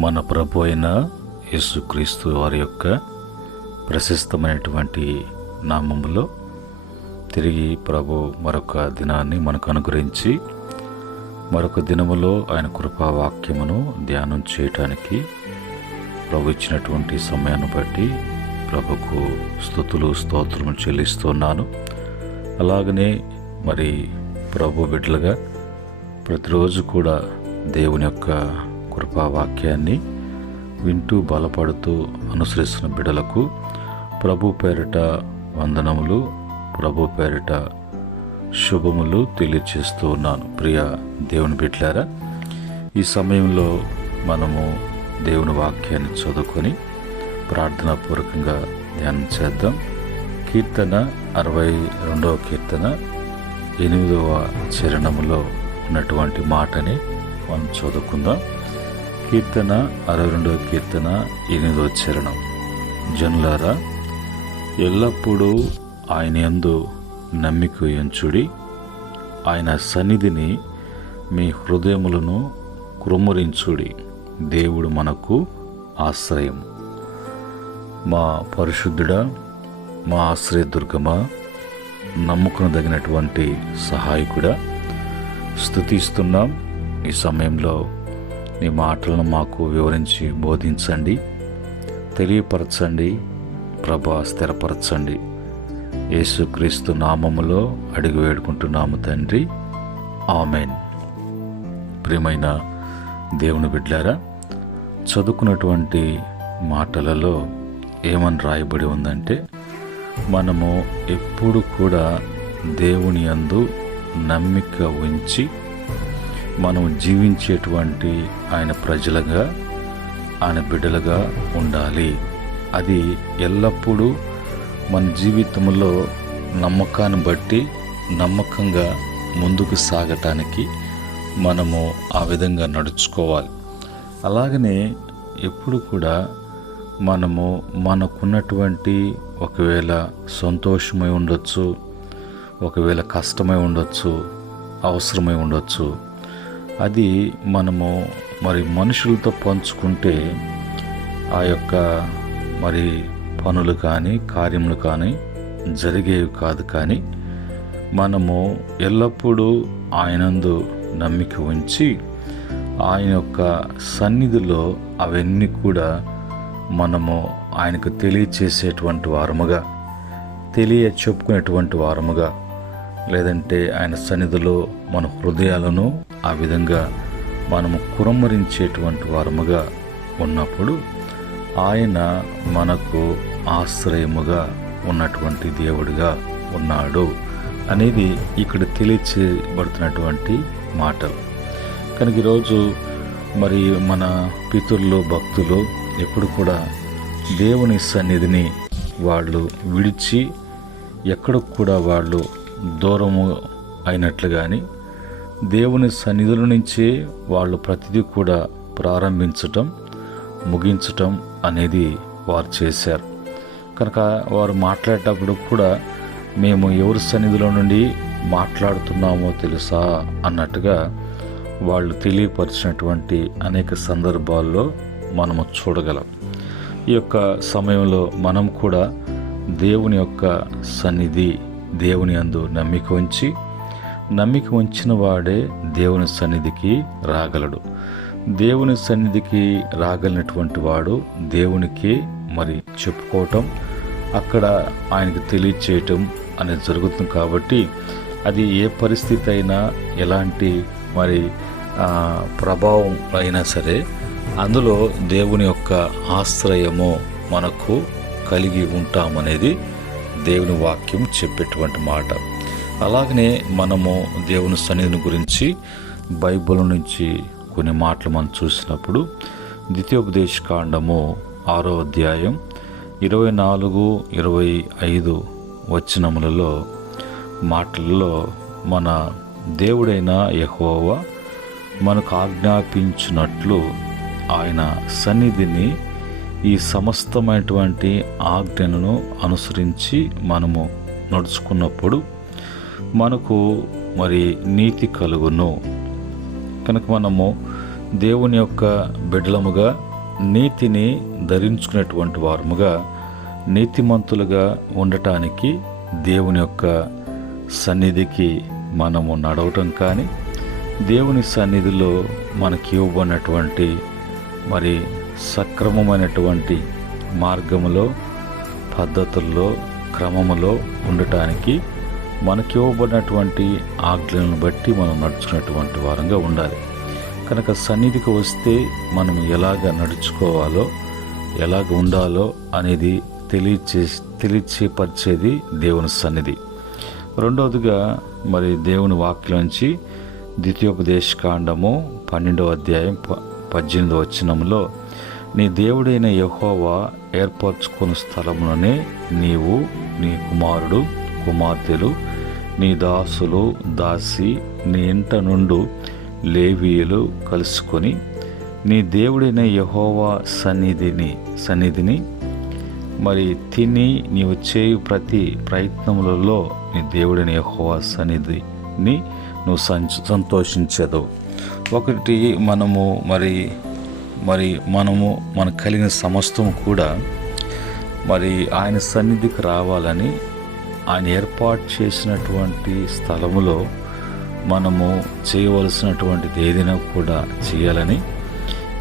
మన ప్రభు అయిన యేసుక్రీస్తు వారి యొక్క ప్రశస్తమైనటువంటి నామములో తిరిగి ప్రభు మరొక దినాన్ని మనకు అనుగ్రహించి మరొక దినములో ఆయన కృపావాక్యమును ధ్యానం చేయటానికి ప్రభు ఇచ్చినటువంటి సమయాన్ని బట్టి ప్రభుకు స్తుతులు స్తోత్రములు చెల్లిస్తున్నాను. అలాగనే మరి ప్రభు బిడ్డలుగా ప్రతిరోజు కూడా దేవుని యొక్క కృపావాక్యాన్ని వింటూ బలపడుతూ అనుసరిస్తున్న బిడ్డలకు ప్రభు పేరిట వందనములు, ప్రభు పేరిట శుభములు తెలియచేస్తూ ఉన్నాను. ప్రియ దేవుని బిడ్డలారా, ఈ సమయంలో మనము దేవుని వాక్యాన్ని చదువుకొని ప్రార్థనాపూర్వకంగా ధ్యానం చేద్దాం. కీర్తన 62వ కీర్తన 8వ చరణములో ఉన్నటువంటి మాటని మనం చదువుకుందాం. కీర్తన 62వ కీర్తన 8వ చరణం. జనులారా, ఎల్లప్పుడూ ఆయన యందు నమ్మిక ఉంచుడి, ఆయన సన్నిధిని మీ హృదయములను కృమ్మరించుడి. దేవుడు మనకు ఆశ్రయం. మా పరిశుద్ధుడా, మా ఆశ్రయదుర్గమా, నమ్ముకునదగినటువంటి సహాయకుడా, స్తుతిస్తున్నాం. ఈ సమయంలో నీ మాటలను మాకు వివరించి బోధించండి, తెలియపరచండి, ప్రభా స్థిరపరచండి. యేసుక్రీస్తు నామములో అడిగి వేడుకుంటున్నాము తండ్రి, ఆమెన్. ప్రియమైన దేవుని బిడ్డలారా, చదువుకున్నటువంటి మాటలలో ఏమని రాయబడి ఉందంటే, మనము ఎప్పుడు కూడా దేవుని యందు నమ్మిక ఉంచి మనం జీవించేటువంటి ఆయన ప్రజలుగా, ఆయన బిడ్డలుగా ఉండాలి. అది ఎల్లప్పుడూ మన జీవితంలో నమ్మకాన్ని బట్టి నమ్మకంగా ముందుకు సాగటానికి మనము ఆ విధంగా నడుచుకోవాలి. అలాగనే ఎప్పుడు కూడా మనము మనకున్నటువంటి ఒకవేళ సంతోషమై ఉండొచ్చు, ఒకవేళ కష్టమై ఉండొచ్చు, అవసరమై ఉండొచ్చు, అది మనము మరి మనుషులతో పంచుకుంటే ఆ యొక్క మరి పనులు కానీ కార్యములు కానీ జరిగేవి కాదు. కానీ మనము ఎల్లప్పుడూ ఆయనందు నమ్మిక ఉంచి ఆయన యొక్క సన్నిధిలో అవన్నీ కూడా మనము ఆయనకు తెలియచేసేటువంటి వారముగా, చెప్పుకునేటువంటి వారముగా, లేదంటే ఆయన సన్నిధిలో మన హృదయాలను ఆ విధంగా మనము కురమ్మరించేటువంటి వారముగా ఉన్నప్పుడు ఆయన మనకు ఆశ్రయముగా ఉన్నటువంటి దేవుడిగా ఉన్నాడు అనేది ఇక్కడ తెలియచేయబడుతున్నటువంటి మాటలు. కనుక ఈరోజు మరి మన పితరులు, భక్తులు ఎప్పుడు కూడా దేవుని సన్నిధిని వాళ్ళు విడిచి ఎక్కడికి కూడా వాళ్ళు దూరము అయినట్లు కానీ, దేవుని సన్నిధుల నుంచే వాళ్ళు ప్రతిదీ కూడా ప్రారంభించటం, ముగించటం అనేది వారు చేశారు. కనుక వారు మాట్లాడేటప్పుడు కూడా మేము ఎవరి సన్నిధిలో నుండి మాట్లాడుతున్నామో తెలుసా అన్నట్టుగా వాళ్ళు తెలియపరిచినటువంటి అనేక సందర్భాల్లో మనము చూడగలం. ఈ యొక్క సమయంలో మనం కూడా దేవుని యొక్క సన్నిధి, దేవుని యందు నమ్మిక ఉంచిన వాడే దేవుని సన్నిధికి రాగలడు. దేవుని సన్నిధికి రాగలిగినటువంటి వాడు దేవునికి మరి చెప్పుకోవటం, అక్కడ ఆయనకు తెలియచేయటం అనేది జరుగుతుంది. కాబట్టి అది ఏ పరిస్థితి అయినా, ఎలాంటి మరి ప్రభావం అయినా సరే, అందులో దేవుని యొక్క ఆశ్రయము మనకు కలిగి ఉంటామనేది దేవుని వాక్యం చెప్పేటువంటి మాట. అలాగనే మనము దేవుని సన్నిధిని గురించి బైబిల్ నుంచి కొన్ని మాటలు మనం చూసినప్పుడు, ద్వితీయోపదేశకాండము 6వ అధ్యాయం 24-25 వచనములలో మాటలలో మన దేవుడైన యెహోవా మనకు ఆజ్ఞాపించినట్లు ఆయన సన్నిధిని ఈ సమస్తమైనటువంటి ఆజ్ఞలను అనుసరించి మనము నడుచుకున్నప్పుడు మనకు మరి నీతి కలుగును. కనుక మనము దేవుని యొక్క బిడ్డలముగా నీతిని ధరించుకునేటువంటి వారముగా నీతిమంతులుగా ఉండటానికి దేవుని యొక్క సన్నిధికి మనము నడవటం కానీ, దేవుని సన్నిధిలో మనకి ఇవ్వబడినటువంటి మరి సక్రమమైనటువంటి మార్గములో, పద్ధతుల్లో, క్రమములో ఉండటానికి మనకి ఇవ్వబడినటువంటి ఆజ్ఞలను బట్టి మనం నడుచుకున్నటువంటి వారంగా ఉండాలి. కనుక సన్నిధికి వస్తే మనం ఎలాగ నడుచుకోవాలో, ఎలాగ ఉండాలో అనేది తెలియచేపరిచేది దేవుని సన్నిధి. రెండవదిగా మరి దేవుని వాక్యం నుంచి ద్వితీయోపదేశకాండము 12వ అధ్యాయం 18వ వచనములో, నీ దేవుడైన యెహోవా ఏర్పరచుకున్న స్థలముననే నీవు, నీ కుమారుడు, కుమార్తెలు, నీ దాసులు, దాసి, నీ ఇంట నుండు లేవీయులు కలుసుకొని నీ దేవుడైన యెహోవా సన్నిధిని మరి తిని నీవు చేయు ప్రతి ప్రయత్నములలో నీ దేవుడైన యెహోవా సన్నిధిని నువ్వు సంతోషించదు. ఒకటి మనము మనకు కలిగిన సమస్తం కూడా మరి ఆయన సన్నిధికి రావాలని, ఆయన ఏర్పాటు చేసినటువంటి స్థలములో మనము చేయవలసినటువంటిది ఏదైనా కూడా చేయాలని,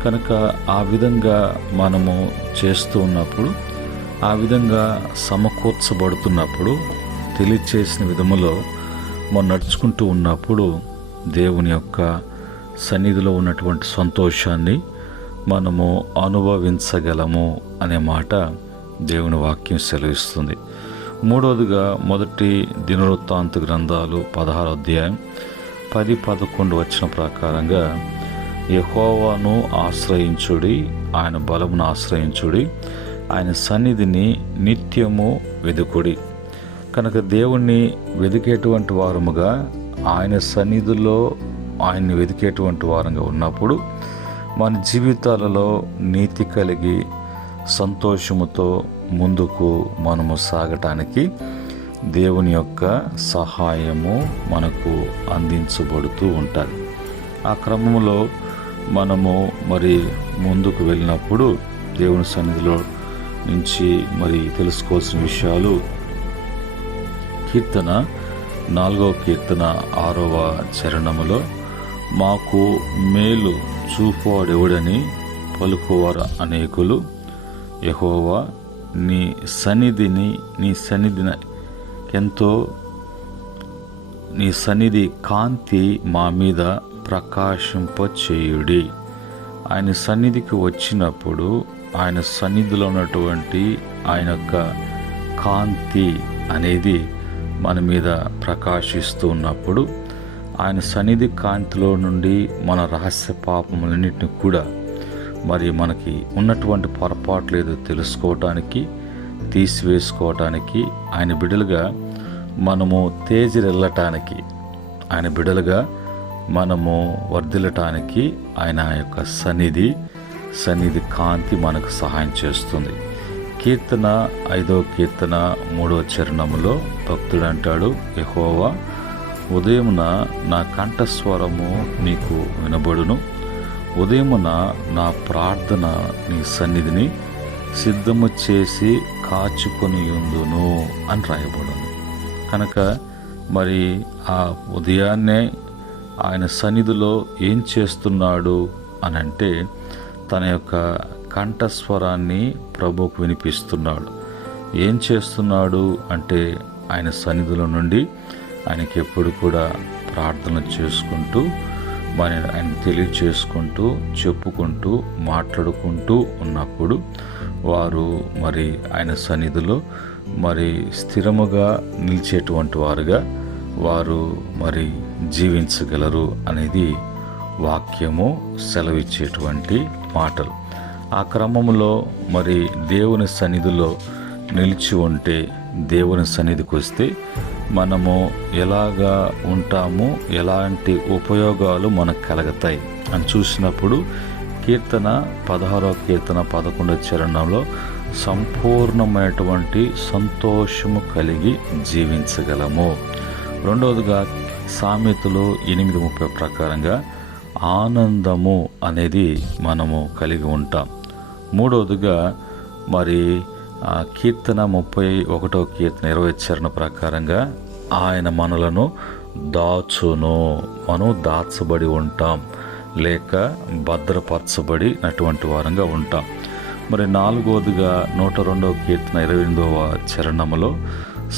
కనుక ఆ విధంగా మనము చేస్తూ ఉన్నప్పుడు, ఆ విధంగా సమకూర్చబడుతున్నప్పుడు, తెలియచేసిన విధములో మనం నడుచుకుంటూ ఉన్నప్పుడు దేవుని యొక్క సన్నిధిలో ఉన్నటువంటి సంతోషాన్ని మనము అనుభవించగలము అనే మాట దేవుని వాక్యం సెలవిస్తుంది. మూడవదిగా మొదటి దినవృత్తాంత గ్రంథాలు 16వ అధ్యాయం 10-11 వచనం ప్రకారంగా, యెహోవాను ఆశ్రయించుడి, ఆయన బలమును ఆశ్రయించుడి, ఆయన సన్నిధిని నిత్యము వెదుకుడి. కనుక దేవుణ్ణి వెదికేటువంటి వారముగా, ఆయన సన్నిధిలో ఆయన్ని వెదికేటువంటి వారంగా ఉన్నప్పుడు మన జీవితాలలో నీతి కలిగి సంతోషముతో ముందుకు మనము సాగటానికి దేవుని యొక్క సహాయము మనకు అందించబడుతూ ఉంటుంది. ఆ క్రమంలో మనము ముందుకు వెళ్ళినప్పుడు దేవుని సన్నిధిలో నుంచి తెలుసుకోవాల్సిన విషయాలు, కీర్తన 4వ కీర్తన 6వ చరణములో, మాకు మేలు చూపువాడెవడని పలుకువారు అనేకులు, యెహోవా నీ సన్నిధి కాంతి మా మీద ప్రకాశింపచేయుడి. ఆయన సన్నిధికి వచ్చినప్పుడు ఆయన సన్నిధిలో ఉన్నటువంటి ఆయన యొక్క కాంతి అనేది మన మీద ప్రకాశిస్తూ ఉన్నప్పుడు, ఆయన సన్నిధి కాంతిలో నుండి మన రహస్య పాపములన్నింటినీ కూడా మనకి ఉన్నటువంటి పొరపాట్లు ఏదో తెలుసుకోవటానికి, తీసివేసుకోవటానికి, ఆయన బిడ్డలుగా మనము తేజరెళ్ళటానికి, ఆయన బిడ్డలుగా మనము వర్ధిల్లటానికి ఆయన యొక్క సన్నిధి కాంతి మనకు సహాయం చేస్తుంది. కీర్తన 5వ కీర్తన 3వ చరణములో భక్తుడు అంటాడు, యెహోవా ఉదయమున నా కంఠస్వరము నీకు వినబడును, ఉదయమున నా ప్రార్థన నీ సన్నిధిని సిద్ధము చేసి కాచుకొని ఉందును అని రాయబడును. కనుక ఆ ఉదయాన్నే ఆయన సన్నిధిలో ఏం చేస్తున్నాడు అని అంటే, తన యొక్క కంఠస్వరాన్ని ప్రభువుకు వినిపిస్తున్నాడు. ఏం చేస్తున్నాడు అంటే, ఆయన సన్నిధిలో నుండి ఆయనకి ఎప్పుడు కూడా ప్రార్థన చేసుకుంటూ, ఆయన తెలియచేసుకుంటూ, చెప్పుకుంటూ, మాట్లాడుకుంటూ ఉన్నప్పుడు వారు ఆయన సన్నిధిలో స్థిరముగా నిలిచేటువంటి వారుగా వారు జీవించగలరు అనేది వాక్యము సెలవిచ్చేటువంటి మాటలు. ఆ క్రమంలో దేవుని సన్నిధిలో నిలిచి ఉంటే, దేవుని సన్నిధికి వస్తే మనము ఎలాగా ఉంటాము, ఎలాంటి ఉపయోగాలు మనకు కలుగుతాయి అని చూసినప్పుడు, కీర్తన 16వ కీర్తన 11వ చరణంలో సంపూర్ణమైనటువంటి సంతోషము కలిగి జీవించగలము. రెండవదిగా సామెతలు 8:30 ప్రకారంగా ఆనందము అనేది మనము కలిగి ఉంటాం. మూడవదిగా మరి కీర్తన 31 కీర్తన 20 చరణ ప్రకారంగా ఆయన మనలను దాచును, మనం దాచబడి ఉంటాం లేక భద్రపరచబడినటువంటి వారంగా ఉంటాం. మరి నాలుగవదిగా 102 కీర్తన 28వ చరణములో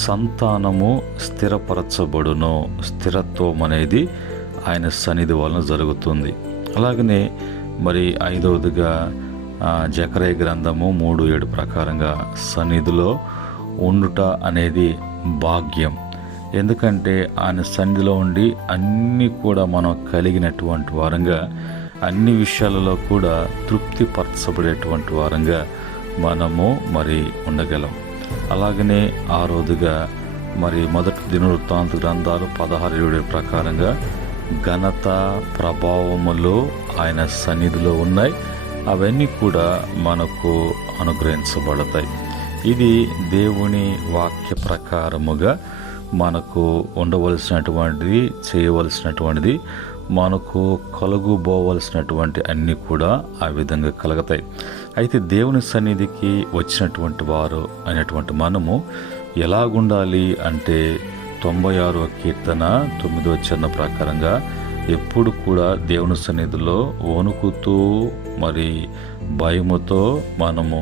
సంతానము స్థిరపరచబడును, స్థిరత్వం అనేది ఆయన సన్నిధి వలన జరుగుతుంది. అలాగనే మరి ఐదవదిగా జకరయ గ్రంథము 3:7 ప్రకారంగా సన్నిధిలో ఉండుట అనేది భాగ్యం. ఎందుకంటే ఆయన సన్నిధిలో ఉండి అన్నీ కూడా మనం కలిగినటువంటి వారంగా, అన్ని విషయాలలో కూడా తృప్తిపరచబడేటువంటి వారంగా మనము మరి ఉండగలం. అలాగనే ఆరోదుగా మరి మొదటి దినవృత్తాంత గ్రంథాలు 16:7 ప్రకారంగా ఘనత ప్రభావములు ఆయన సన్నిధిలో ఉన్నాయి, అవన్నీ కూడా మనకు అనుగ్రహించబడతాయి. ఇది దేవుని వాక్య ప్రకారముగా మనకు ఉండవలసినటువంటిది, చేయవలసినటువంటిది, మనకు కలుగుబోవలసినటువంటి అన్నీ కూడా ఆ విధంగా కలుగుతాయి. అయితే దేవుని సన్నిధికి వచ్చినటువంటి వారు అయినటువంటి మనము ఎలాగుండాలి అంటే 96వ కీర్తన 9వ చరణ ప్రకారంగా ఎప్పుడు కూడా దేవుని సన్నిధిలో వణుకుతూ మరి భయముతో మనము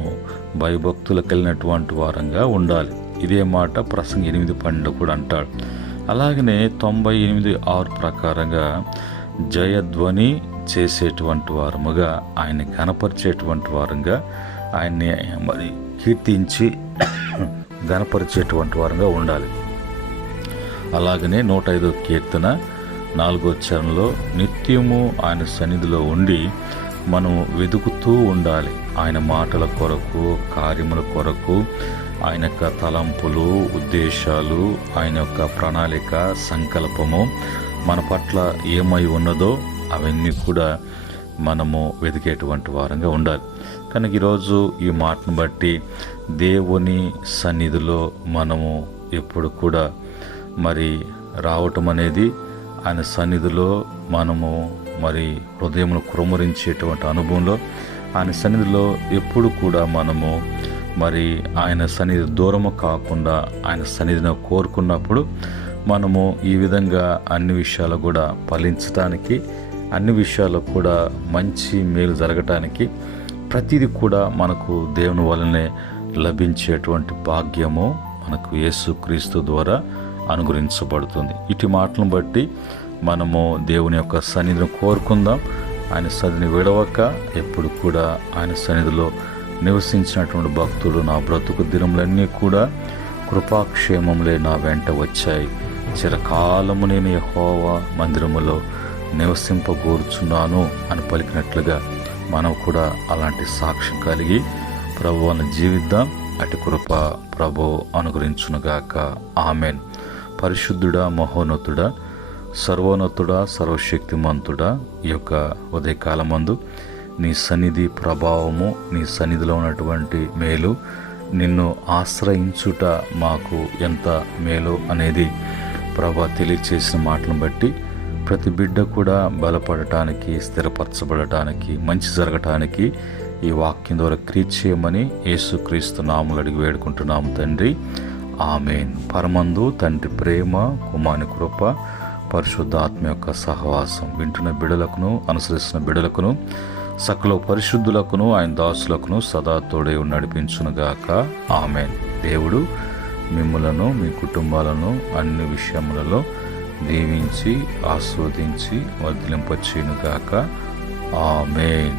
భయభక్తులు కలిగినటువంటి వారంగా ఉండాలి. ఇదే మాట ప్రసంగి 8:12 కూడా అంటాడు. అలాగనే 98:6 ప్రకారంగా జయధ్వని చేసేటువంటి వారముగా, ఆయన్ని గణపరిచేటువంటి వారంగా, ఆయన్ని మరి కీర్తించి గణపరిచేటువంటి వారంగా ఉండాలి. అలాగనే 105వ కీర్తన 4వ చరణంలో నిత్యము ఆయన సన్నిధిలో ఉండి మనం వెతుకుతూ ఉండాలి. ఆయన మాటల కొరకు, కార్యముల కొరకు, ఆయన యొక్క తలంపులు, ఉద్దేశాలు, ఆయన యొక్క ప్రణాళిక, సంకల్పము మన పట్ల ఏమై ఉన్నదో అవన్నీ కూడా మనము వెతికేటువంటి వారంగా ఉండాలి. కనుక ఈరోజు ఈ మాటను బట్టి దేవుని సన్నిధిలో మనము ఎప్పుడు కూడా మరి రావటం అనేది, ఆయన సన్నిధిలో మనము మరి హృదయమును కురుమరించేటువంటి అనుభవంలో, ఆయన సన్నిధిలో ఎప్పుడు కూడా మనము మరి ఆయన సన్నిధి దూరము కాకుండా ఆయన సన్నిధిని కోరుకున్నప్పుడు మనము ఈ విధంగా అన్ని విషయాలు కూడా ఫలించటానికి, అన్ని విషయాల్లో కూడా మంచి మేలు జరగటానికి, ప్రతిదీ కూడా మనకు దేవుని వలనే లభించేటువంటి భాగ్యము మనకు యేసుక్రీస్తు ద్వారా అనుగ్రహించబడుతుంది. ఇటు మాటలను బట్టి మనము దేవుని యొక్క సన్నిధిని కోరుకుందాం. ఆయన సన్నిధిని విడవక ఎప్పుడు కూడా ఆయన సన్నిధిలో నివసించినటువంటి భక్తులు, నా బ్రతుకు దినములన్నీ కూడా కృపాక్షేమములే నా వెంట వచ్చాయి, చిరకాలము నేను యెహోవా మందిరములో నివసింపగోరుచున్నాను అని పలికినట్లుగా మనం కూడా అలాంటి సాక్ష్యం కలిగి ప్రభువును జీవిద్దాం. అటు కృప ప్రభు అనుగ్రహించునుగాక. ఆమెన్. పరిశుద్ధుడా, మహోన్నతుడా, సర్వోన్నతుడా, సర్వశక్తిమంతుడా, ఈ యొక్క ఉదయకాలమందు నీ సన్నిధి ప్రభావము, నీ సన్నిధిలో ఉన్నటువంటి మేలు, నిన్ను ఆశ్రయించుట మాకు ఎంత మేలు అనేది ప్రభా తెలియచేసిన మాటలను బట్టి ప్రతి బిడ్డ కూడా బలపడటానికి, స్థిరపరచబడటానికి, మంచి జరగటానికి ఈ వాక్యం ద్వారా క్రియ చేయమని యేసుక్రీస్తు నామములో అడిగి వేడుకుంటున్నాము తండ్రి. ఆమెన్. పరమందు తండ్రి ప్రేమ, కుమారుని కృప, పరిశుద్ధాత్మ యొక్క సహవాసం వింటున్న బిడలకును, అనుసరిస్తున్న బిడలకును, సకల పరిశుద్ధులకును, ఆయన దాసులకును సదా తోడై నడిపించునుగాక. ఆమెన్. దేవుడు మిమ్ములను, మీ కుటుంబాలను అన్ని విషయములలో దీవించి ఆస్వాదించి వర్ధిలింపచేయునుగాక. ఆమెన్.